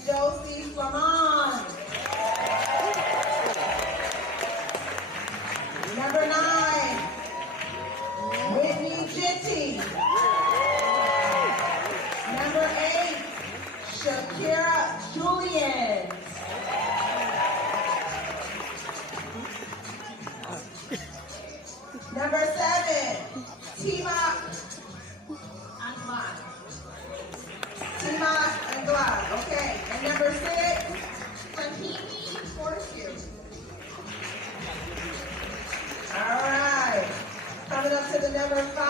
and Josie Flamon. Number 9, Whitney Genty. Number 8, Shakira Julian. Number 7, Tima Anglad. Tima Anglad, okay. And number 6, Tahimi Fortescue. All right. Coming up to the number 5.